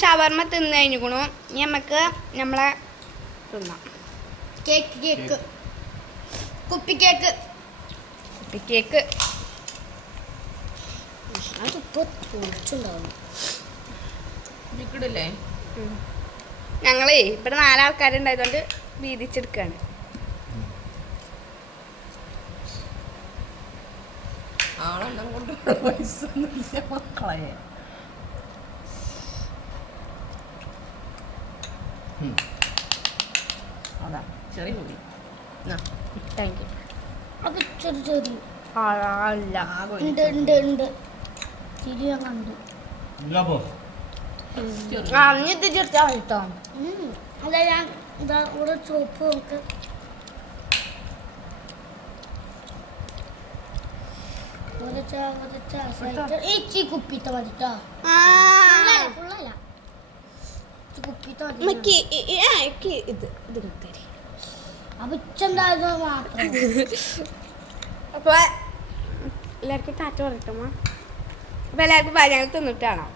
ഷവർമ്മ തിന്നു കഴിഞ്ഞിക്കണു. ഇനി നമുക്ക് നമ്മളെ തിന്നാം. Cake cake. കുപ്പി കേക്ക്. കുപ്പി കേക്ക്. ലിക്വിഡല്ലേ ഞങ്ങളേ ഇവിടെ നാലാൾക്കാരുണ്ടായതുകൊണ്ട് വീതിച്ചെടുക്കാണ്. ആളെല്ലാം കൊണ്ട് പൈസ മക്കളെ. അതാ ചെറിയ കൂടി. താങ്ക് യു അത് ചെറു ചെറിയ അല്ല. ഉണ്ട് ഉണ്ട് ആ ഇനി ഇത് ചെറുത്താ കേട്ടോ ഉം. അല്ല ഞാൻ ഇതാ ചുവപ്പ് നോക്ക്. സൈഡ് ഇച്ചി കുപ്പിത്ത മതിട്ടോ ഫുള്ളല്ല ഈ- ആ, എനിക്ക് ഇത് ഇത് കിട്ടരി അപ്പൊ ഇച്ചുണ്ടായത് മാത്രം. അപ്പൊ എല്ലാവർക്കും ടാറ്റ പറയട്ടമ്മ അപ്പൊ എല്ലാവർക്കും ഞങ്ങൾ തിന്നിട്ടാണോ